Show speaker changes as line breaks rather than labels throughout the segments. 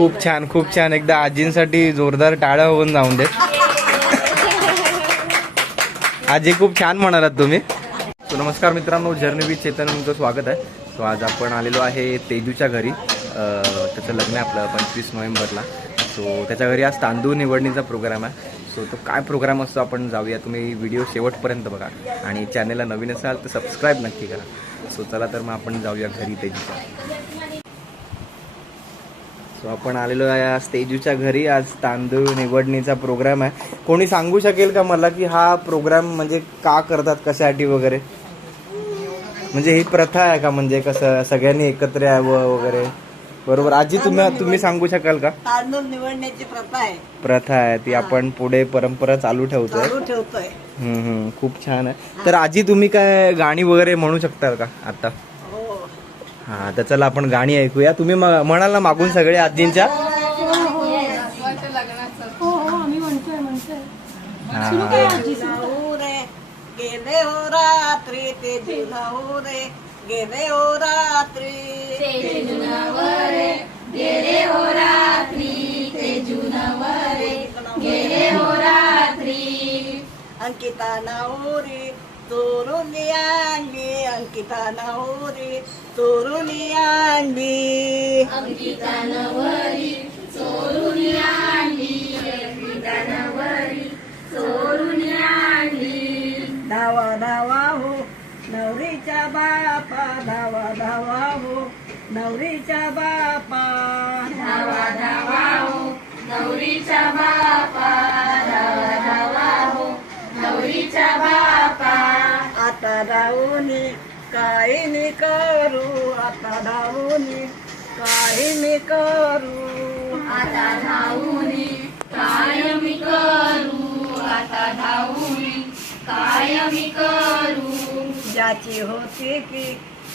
खूप छान खूप छान. एकदा आजींसाठी जोरदार टाळं होऊन जाऊन दे आजी खूप छान म्हणालात तुम्ही. नमस्कार मित्रांनो जर्नी चेतन तुमचं स्वागत आहे. सो आज आपण आलेलो आहे तेजूच्या घरी. त्याचं लग्न आहे आपलं पंचवीस नोव्हेंबरला. सो त्याच्या घरी आज तांदूळ निवडणीचा प्रोग्राम आहे. सो तो काय प्रोग्राम असतो आपण जाऊया. तुम्ही व्हिडिओ शेवटपर्यंत बघा. आणि चॅनलला नवीन असाल तर सबस्क्राईब नक्की करा. सो चला तर मग आपण जाऊया घरी तेजूच्या. सो आपण आलेलो आहे आज तेजूच्या घरी. आज तांदूळ निवडणीचा प्रोग्राम आहे. कोणी सांगू शकेल का मला की हा प्रोग्राम म्हणजे का करतात कशासाठी वगैरे? म्हणजे ही प्रथा आहे का? म्हणजे कसं सगळ्यांनी एकत्र यावं वगैरे? बरोबर. आजी तुम्ही तुम्ही सांगू शकाल का?
तांदूळ निवडण्याची प्रथा आहे.
प्रथा आहे ती. आपण पुढे परंपरा चालू ठेवतोय.
चालू ठेवतोय.
हम्म, हम्म. खूप छान आहे. तर आजी तुम्ही काय गाणी वगैरे म्हणू शकता का आता?
हो
हा तर चला आपण गाणी ऐकूया. तुम्ही म- म्हणाल ना मागून सगळे आजींच्या? हा, हा.
जुलाऊ रे गेले हो रात्री ते जुलाऊ रे. गेले हो रात्री. अंकिता नाऊरी चोरून आणली अंकिता नाऊरी चोरून आणली धावा धावा हो नवरीच्या बापा धावा धावा हो नवरीच्या बापा. धावा धावा हो नवरीच्या बापा. धावूनी काही मी करू आता धावूनी काही मी करू. आता धावूनी काय मी करू आता धावूनी काय मी करू. ज्याची होती ती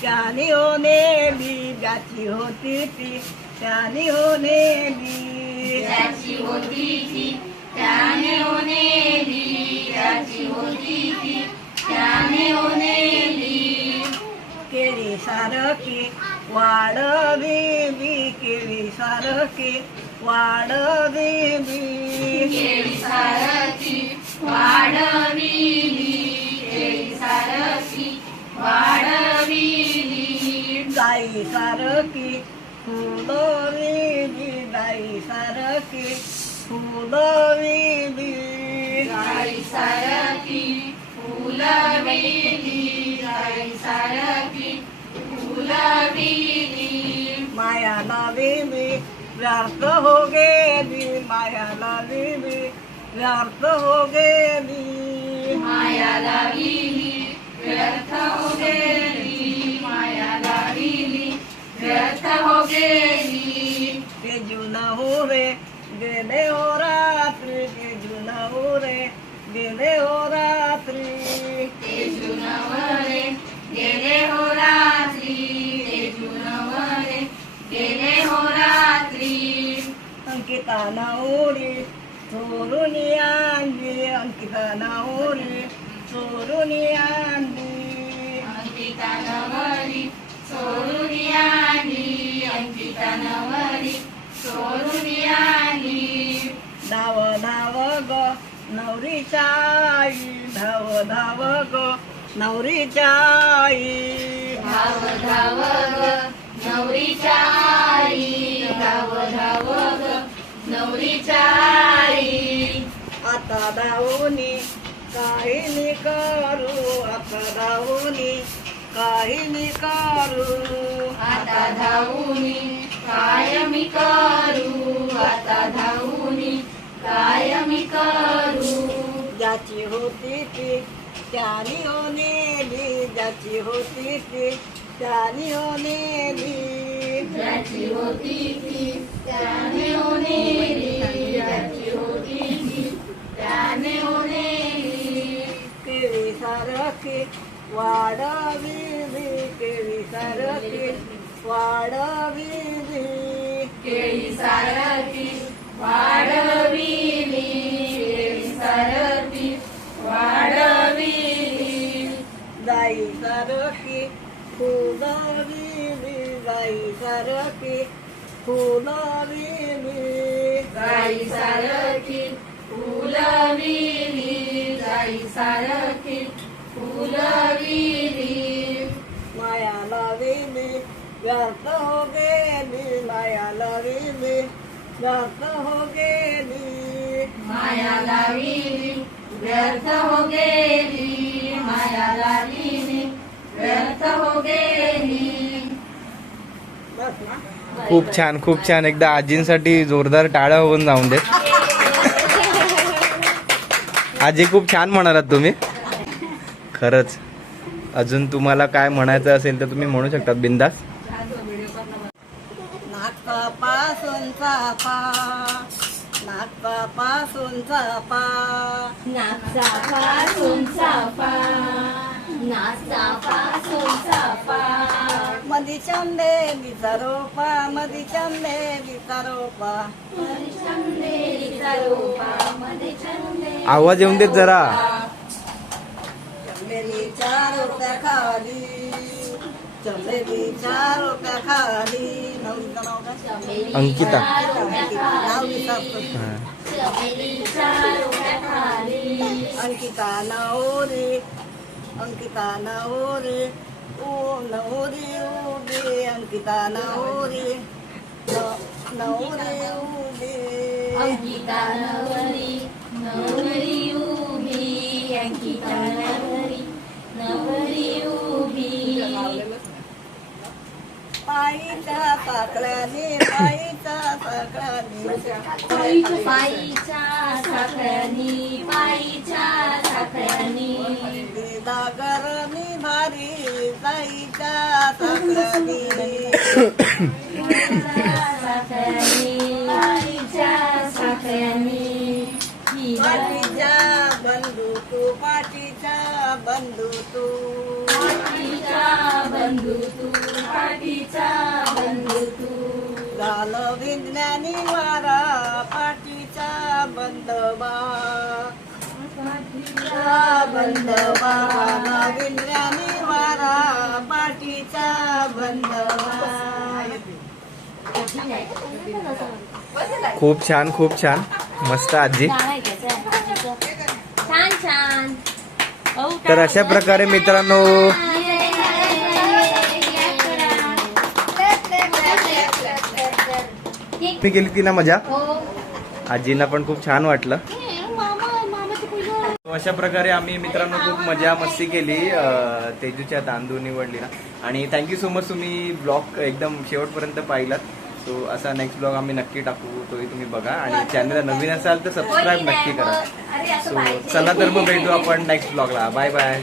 त्यानी हो नेली. ज्याची होती ती त्यानी हो नेली. ज्याची होती वाढविली केळी सारखी वाढविली केळी सारखी वाढविली केळी सारखी वाढविली गाई सारखी फुलविली गाई सारखी फुलविली गाई सारखी फुलविली गाई सारखी फुलविली माया लाविली व्यर्थ हो गेली माया लाविली व्यर्थ हो गेली माया लाविली व्यर्थ हो गेली माया लाविली व्यर्थ हो गेली ते जुना हो रे गेले हो रात्री. ते जुना हो रे गेले हो रात्री. अंकिता नाओरी चोरून आणली अंकिता नाओरी चोरून आणली अंकिता नवरी चोरून आणली अंकिता नवरी चोरून आणली धाव धाव ग नवरीच्या आई धाव धाव ग नवरीच्या आई धाव धाव ग नवरीच्या आई धाव धाव आई आता धावूनी काही नि करू आता धावूनी काही नि करू. आता धावूनी काय मी करू आता धावूनी काय मी करू. ज्याची होती ती त्यानी हो नेली ज्याची होती ती त्यानी हो नेली. ज्याची होती ती त्याने हो नेली ज्याची होती ती त्याने हो नेली केळी सारखी वाढविली केळी सारखी वाढविली केळी सारखी वाढविली केळी सारखी फुलविली. गाई सारखी फुलविली.
जाई सारखी सारखी फुलविरी
माया लाविली व्यर्थ हो गेली. माया लाविली व्यर्थ हो गेली.
माया लाविली व्यर्थ हो गेली. माया लाविली व्यर्थ हो गेली.
खूप छान खूप छान. एकदा आजींसाठी जोरदार टाळ्या होऊन जाऊन देत आजी खूप छान म्हणालात तुम्ही. खरंच. अजून तुम्हाला काय म्हणायचं असेल तर तुम्ही म्हणू शकता बिंदास.
नाचा
मधी चंदेलीचा रोपा मधी
चंदेरीचा रोपा. मध्ये
आवाज येऊन देत जरा.
रोप्या खाली. रोप्या नाव काय?
अंकिता.
नाव
खाली
अंकिता नवरी अंकिता नवरी ओ नवरी उभी अंकिता नवरी न- नवरी उभी
अंकिता नवरी नवरी उभी अंकिता नवरी नवरी उभी
पायीच्या साखळ्याने पायीच्या साखळ्याने
पायीच्या साखरणी पायीच्या साखरणी.
दागर मी भारी ताईच्या साखळ्याने
साखरणी. पायीच्या साखरणी.
पाठीच्या बंधू तू पाठीच्या बंधू तू
पाठीचा बंधू तू पाठीचा बंधू तू
झालं विज्ञानी वारा पाठीचा बंदबा. पाठीचा बंदबा. विज्ञानी वारा पाठीचा बंदबा.
खूप छान खूप छान. मस्त आजी.
छान छान.
तर अशा प्रकारे मित्रांनो मी केली ती ना मजा?
हो.
आजींना पण खूप छान वाटलं. अशा प्रकारे आम्ही मित्रांनो खूप मजा मस्ती केली. तेजूच्या तांदूळ निवडलीला आणि थँक्यू सो मच तुम्ही ब्लॉग एकदम शेवटपर्यंत पाहिलात. सो असा नेक्स्ट ब्लॉग आम्ही नक्की टाकू. तोही तुम्ही बघा. आणि चॅनलला नवीन असाल तर सबस्क्राईब नक्की करा. सो चला तर मग भेटू आपण नेक्स्ट ब्लॉगला बाय बाय